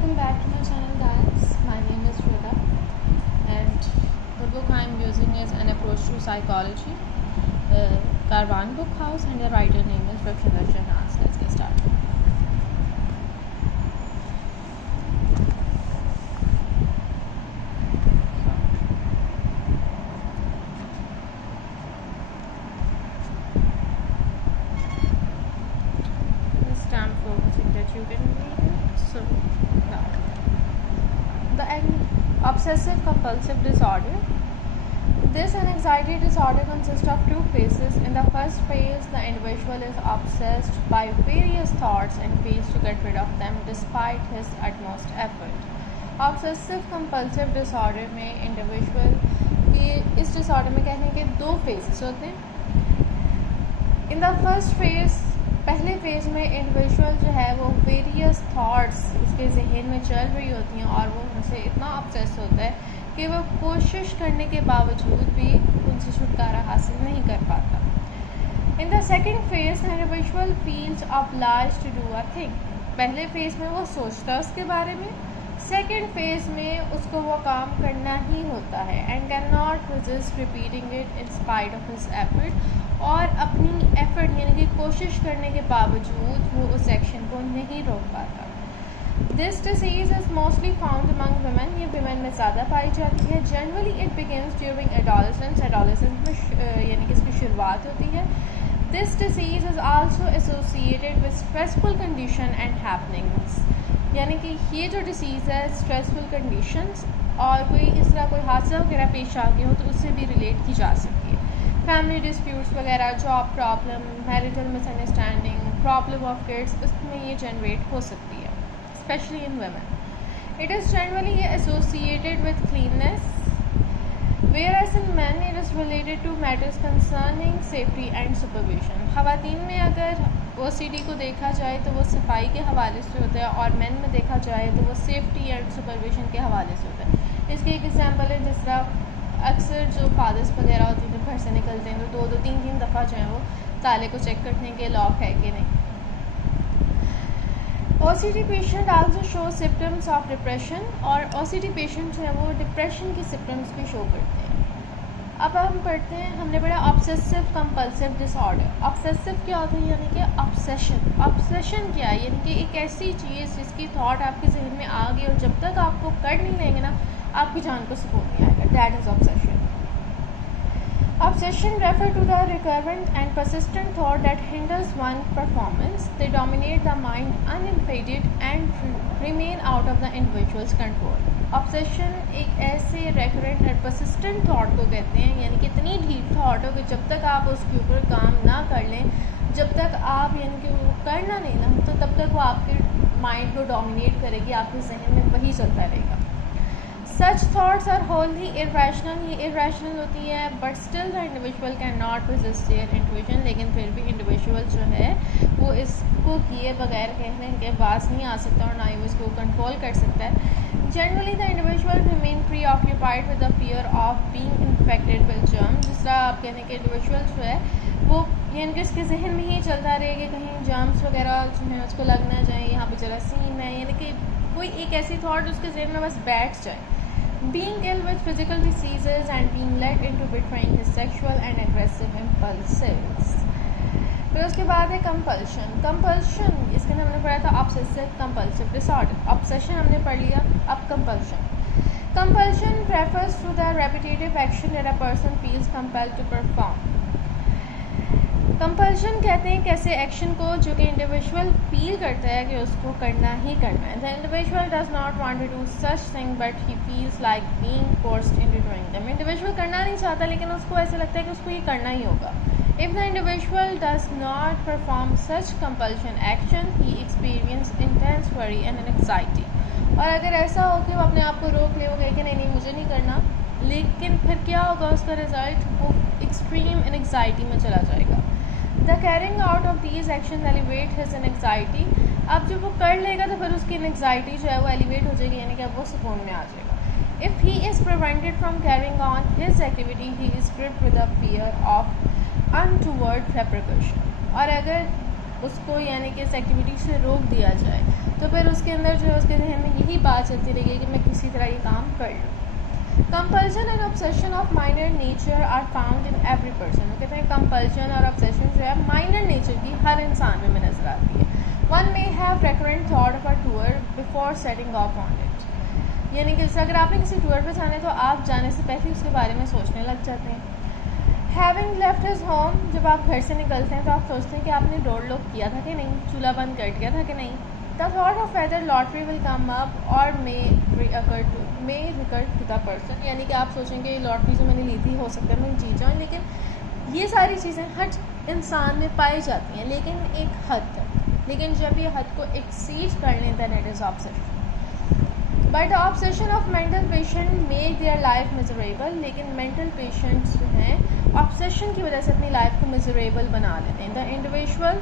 welcome back to my channel guys. My name is Shweta and the book I am using is An Approach to Psychology, Karwan Book House, and the writer name is Rakshandar Shahnaz. Let's get started. I'm focusing that you can read it. So now the obsessive compulsive disorder. This anxiety disorder consists of two phases. In the first phase, the individual is obsessed by various thoughts and fails to get rid of them despite his utmost effort. Obsessive compulsive disorder में individual के इस disorder में कहने के दो phases होते हैं. In the first phase, पहले फेज में इंडिविजुअल जो है वो वेरियस थॉट्स उसके जहन में चल रही होती हैं और वो उनसे इतना ऑब्सेस होता है कि वो कोशिश करने के बावजूद भी उनसे छुटकारा हासिल नहीं कर पाता. In the second phase individual feels obliged to do a thing. पहले फेज में वो सोचता है उसके बारे में, सेकेंड फेज में उसको वो काम करना ही होता है and can not resist repeating it in spite of his effort. और अपनी एफर्ट यानी कि कोशिश करने के बावजूद वो उस एक्शन को नहीं रोक पाता. This disease is mostly found among women. ये वुमेन में ज़्यादा पाई जाती है. Generally it begins during adolescence. Adolescence में यानी कि इसकी शुरुआत होती है. This disease is also associated with stressful condition and happenings. यानी कि ये जो डिसीज़ है स्ट्रेसफुल कंडीशंस और कोई इस तरह कोई हादसा वगैरह पेश आ गया हो तो उससे भी रिलेट की जा सकती है. फैमिली डिस्प्यूट्स वगैरह, job problem, marital misunderstanding, problem of kids, इसमें ये जनरेट हो सकती है, specially in women. It is generally associated with cleanness, whereas in men it is related to matters concerning safety and supervision. ख़वातीन में अगर OCD को देखा जाए तो वो सफाई के हवाले से होता है और मेन में देखा जाए तो वो सेफ्टी एंड सुपरविजन के हवाले से होता है. इसकी एक एग्जांपल है, जिस तरह अक्सर जो फादर्स वगैरह होते हैं जब घर से निकलते हैं तो दो तीन दफ़ा जो है वो ताले को चेक करते हैं कि लॉक है कि नहीं. OCD patient also show symptoms of depression. और OCD पेशेंट जो है वो डिप्रेशन की सिम्टम्स भी शो करते हैं. अब हम पढ़ते हैं, हमने पढ़ा ऑब्सेसिव कंपल्सिव डिसऑर्डर. ऑब्सेसिव क्या होता है यानी कि ऑब्सेशन. ऑब्सेशन क्या है यानी कि एक ऐसी चीज़ जिसकी थॉट आपके जहन में आ गई और जब तक आपको कर नहीं लेंगे ना आपकी जान को सुकून नहीं आएगा. That is obsession. Obsession refer to the recurrent and persistent thought that hinders one's performance. They dominate the mind unimpeded and remain out of the individual's control. Obsession एक ऐसे recurrent and persistent thought को कहते हैं, यानी कि इतनी deep thought हो कि जब तक आप उसके ऊपर काम ना कर लें, जब तक आप यानी कि वो करना नहीं ना तो तब तक वो आपके माइंड को डोमिनेट करेगी, आपके जहन में वही चलता रहेगा. Such thoughts are wholly irrational. ये irrational होती है but still the individual cannot resist their intuition. लेकिन फिर भी individual जो है वो इसको किए बगैर कहने के पास नहीं आ सकता और ना ही वो इसको कंट्रोल कर सकता है. Generally the individual remain preoccupied with the fear of being infected with germs. जिस तरह आप कहने के individual जो है वो यानी कि उसके जहन में ही चलता रहेगा कहीं जर्म्स वगैरह जो है उसको लग ना जाए, यहाँ पे जरासीम है, यानी कि कोई एक ऐसी थॉट उसके जहन में बस बैठ जाए. Being ill with physical diseases and being led into betraying his sexual and aggressive impulses. फिर उसके बाद है कंपल्शन. कंपल्शन इसके अंदर हमने पढ़ा था ऑब्सेसिव कंपल्सिव डिसऑर्डर. ऑब्सेशन हमने पढ़ लिया, अब compulsion. Compulsion refers to the repetitive action that a person feels compelled to perform. Compulsion कहते हैं कैसे एक्शन को जो कि इंडिविजुअल फील करता है कि उसको करना ही करना है. The individual does not want to do such thing but he feels like being forced into doing them. Individual करना नहीं चाहता लेकिन उसको ऐसा लगता है कि उसको ये करना ही होगा. If the individual does not perform such compulsion action he experience intense worry and anxiety. और अगर ऐसा हो कि वो अपने आप को रोक ले, वो कहे कि नहीं नहीं मुझे नहीं करना, लेकिन फिर क्या होगा उसका रिजल्ट, वो एक्सट्रीम एंग्जाइटी में चला जाएगा. The carrying out of these action elevate his anxiety. अब जब वो कर लेगा तो फिर उसकी एंग्जाइटी जो है वो एलिवेट हो जाएगी, यानी कि अब वो सुकून में आ जाएगा. If he is prevented from carrying on his activity he is gripped with the fear of untoward repercussion. और अगर उसको यानी कि इस एक्टिविटी से रोक दिया जाए, तो फिर उसके अंदर जो है उसके जहन में यही बात चलती रहेगी कि मैं किसी तरह ये काम कर लूँ। Compulsion and obsession of minor nature are found in every person. वो कहते हैं कंपल्शन और ऑब्सेशन जो है माइनर नेचर की हर इंसान में नज़र आती है। One may have recurrent thought of a tour before setting of on it, यानी कि अगर आपने किसी टूर पर जाना है तो आप जाने से पहले उसके बारे में सोचने लग जाते हैं। हैविंग लेफ्ट हिज होम, जब आप घर से निकलते हैं तो आप सोचते हैं कि आपने डोर लॉक किया था कि नहीं, चूल्हा बंद कर दिया था कि नहीं। The thought of whether lottery will come up और may recur to the person, यानी कि आप सोचेंगे लॉटरी जो मैंने ली थी हो सकता है मैं जीत जाऊँ, लेकिन ये सारी चीज़ें हर इंसान में पाई जाती हैं, लेकिन एक हद तक। लेकिन जब ये हद को एक्सीड कर लें then it is obsession. But obsession of mental patient make their life miserable, लेकिन मेंटल पेशेंट्स जो हैं ऑब्सेशन की वजह से अपनी लाइफ को मिजरेबल बना लेते हैं। The individual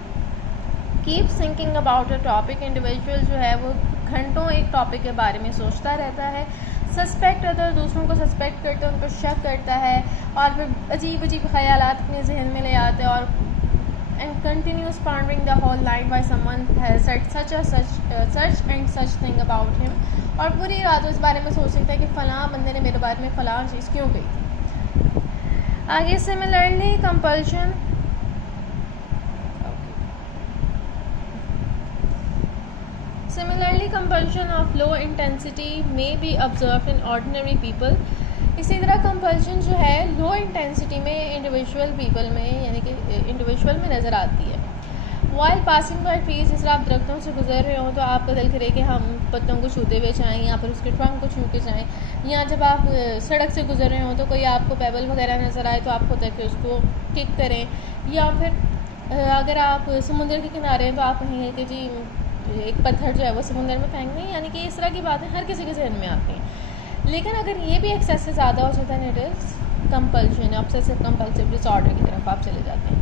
keep thinking about a topic, individual जो है वो घंटों एक टॉपिक के बारे में सोचता रहता है। सस्पेक्ट अदर, दूसरों को सस्पेक्ट करता है, उनको शक करता है और फिर अजीब अजीब ख्यालात अपने जहन में ले आते हैं। और and continues pondering the whole night why someone has said such and such thing about him, और पूरी रात इस बारे में सोच सकता है कि फ़लाँ बंदे ने मेरे बारे में फ़लाँ चीज़ क्यों कही थी। आगे similarly compulsion of low intensity may be observed in ordinary people। इसी तरह कंपल्शन जो है लो इंटेंसिटी में इंडिविजुअल पीपल में यानी कि इंडिविजुअल में नज़र आती है। वाइल पासिंग बाय ट्रीज, जिस तरह आप दरख्तों से गुजर रहे हो तो आपका दिल करे कि हम पत्तों को छूते हुए जाएँ या फिर उसके ट्रंक को छू के जाएँ, या जब आप सड़क से गुजर रहे हो तो कोई आपको पेबल वगैरह नज़र आए तो आपको तक उसको किक करें, या फिर अगर आप समुद्र के किनारे हैं तो आप कहेंगे कि जी एक पत्थर जो है वो समुद्र में फेंक दें, यानी कि इस तरह की बातें हर किसी के जहन में आती हैं। लेकिन अगर ये भी एक्सेस से ज़्यादा हो जाता है it is compulsion, obsessive compulsive disorder की तरफ आप चले जाते हैं।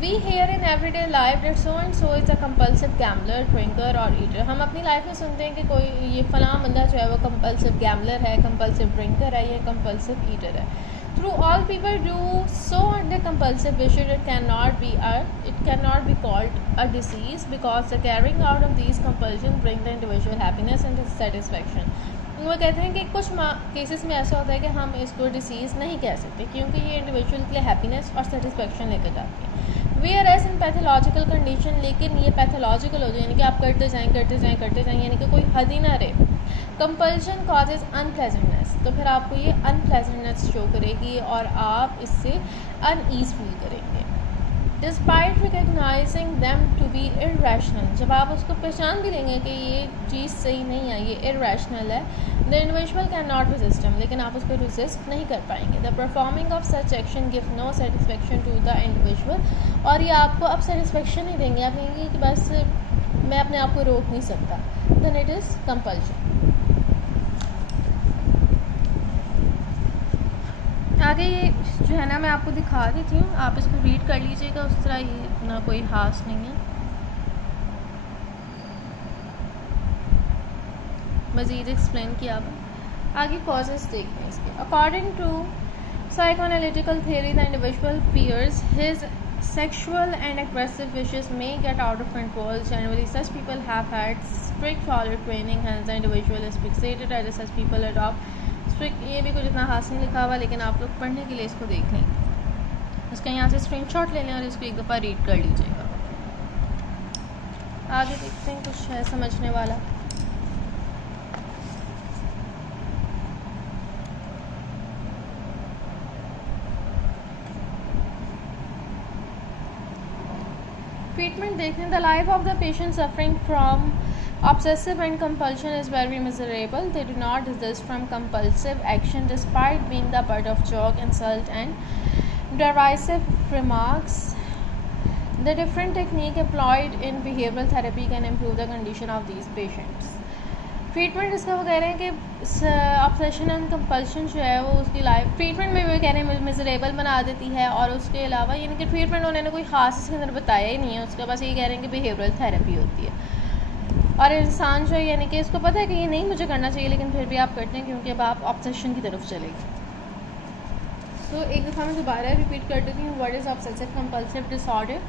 We hear in everyday life that so and so is a compulsive gambler, drinker और ईटर। हम अपनी लाइफ में सुनते हैं कि कोई ये फ़लाँ बंदा जो है वो कंपल्सिव गैम्बलर है, कंपल्सिव ड्रिंकर है, या कंपल्सिव ईटर है। Through all people do so under compulsive wishes, it cannot be called a disease because the carrying out of these compulsions bring the individual happiness and satisfaction। वो कहते हैं कि कुछ cases में ऐसा होता है कि हम इसको डिसीज़ नहीं कह सकते क्योंकि ये इंडिविजुअल के लिए हैप्पीनेस और सेटिस्फेक्शन लेकर जाती है। We are as in pathological condition, लेकिन ये पैथोलॉजिकल हो जाए यानी कि आप करते जाएँ यानी कि कोई हद ही ना रहे। कंपल्शन कॉजेज अनप्लेजेंटनेस, तो फिर आपको ये अनप्लेजेंटनेस शो करेगी और आप इससे अनईज फील करेंगे। Despite recognising them to be irrational, जब आप उसको पहचान भी लेंगे कि ये चीज़ सही नहीं है, ये इर्रेशनल है, the individual can not resist him, लेकिन आप उसको रेजिस्ट नहीं कर पाएंगे। The performing of such action give no satisfaction to the individual, और ये आपको अब सेटिस्फेक्शन नहीं देंगे, आप कहेंगे कि बस मैं अपने आप को रोक नहीं सकता, देन इट इज़ कंपल्शन। आगे ये जो है ना मैं आपको दिखा देती हूँ, आप इसको रीड कर लीजिएगा, उस तरह ये इतना कोई खास नहीं है। मज़ीद एक्सप्लेन किया हुआ। आगे कॉजेज़ देखते हैं इसके। According to psychoanalytical theory the individual fears his sexual and aggressive wishes may get out of control. Generally, such people have had strict forward training, hence the individual is fixated as such people adopt strict। ये भी कुछ इतना खास नहीं लिखा हुआ, लेकिन आप लोग पढ़ने के लिए इसको देख लें, इसका यहाँ से स्क्रीनशॉट ले लें और इसको एक दफ़ा रीड कर लीजिएगा। आगे देखते हैं, कुछ है समझने वाला। ट्रीटमेंट देखें। The life of the patient suffering from obsessive and compulsion is very miserable. They do not desist from compulsive action despite being the butt of joke, insult and derisive remarks. The different technique employed in behavioral therapy can improve the condition of these patients. Treatment इसका वो कह रहे हैं कि obsession and compulsion जो है वो उसकी लाइफ ट्रीटमेंट में भी कह रहे हैं मिजरेबल बना देती है, और उसके अलावा यानी कि ट्रीटमेंट उन्होंने कोई ख़ास इसके अंदर बताया ही नहीं है, उसका बस ये कह रहे हैं कि बिहेवियरल थेरेपी होती है। और इंसान जो है यानी कि इसको पता है कि ये नहीं मुझे करना चाहिए, लेकिन फिर भी आप करते हैं क्योंकि अब आप ऑब्सेशन की तरफ चलेंगे। तो एक दफ़ा मैं दोबारा रिपीट कर देती हूँ, what is obsessive compulsive disorder.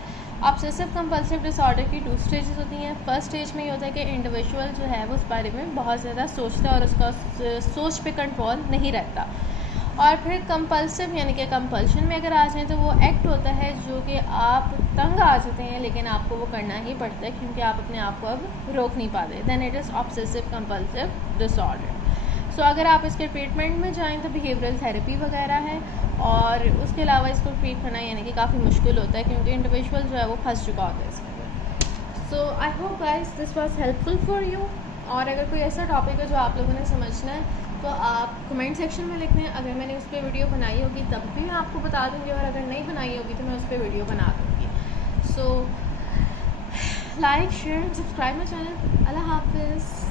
Obsessive compulsive disorder की 2 स्टेजेस होती हैं। फर्स्ट स्टेज में ये होता है कि इंडिविजुअल जो है वो उस बारे में बहुत ज़्यादा सोचता है और उसका सोच पे कंट्रोल नहीं रहता। और फिर कंपल्सिव यानी कि कंपल्शन में अगर आ जाए तो वो एक्ट होता है जो कि आप तंग आ जाते हैं लेकिन आपको वो करना ही पड़ता है क्योंकि आप अपने आप को अब रोक नहीं पाते। Then it is obsessive compulsive disorder. So अगर आप इसके ट्रीटमेंट में जाएँ तो बिहेवियरल थेरेपी वगैरह है, और उसके अलावा इसको ट्रीट करना यानी कि काफ़ी मुश्किल होता है क्योंकि इंडिविजुअल जो है वो फंस चुका होता है इसके अंदर। So I hope guys this was helpful for you. और अगर कोई ऐसा टॉपिक है जो आप लोगों ने समझना है तो आप कमेंट सेक्शन में लिख दें। अगर मैंने उस पर वीडियो बनाई होगी तब भी मैं आपको बता दूँगी, और अगर नहीं बनाई होगी तो मैं उस पर वीडियो बना दूँगी। So like share subscribe my channel. अल्लाह हाफिज़।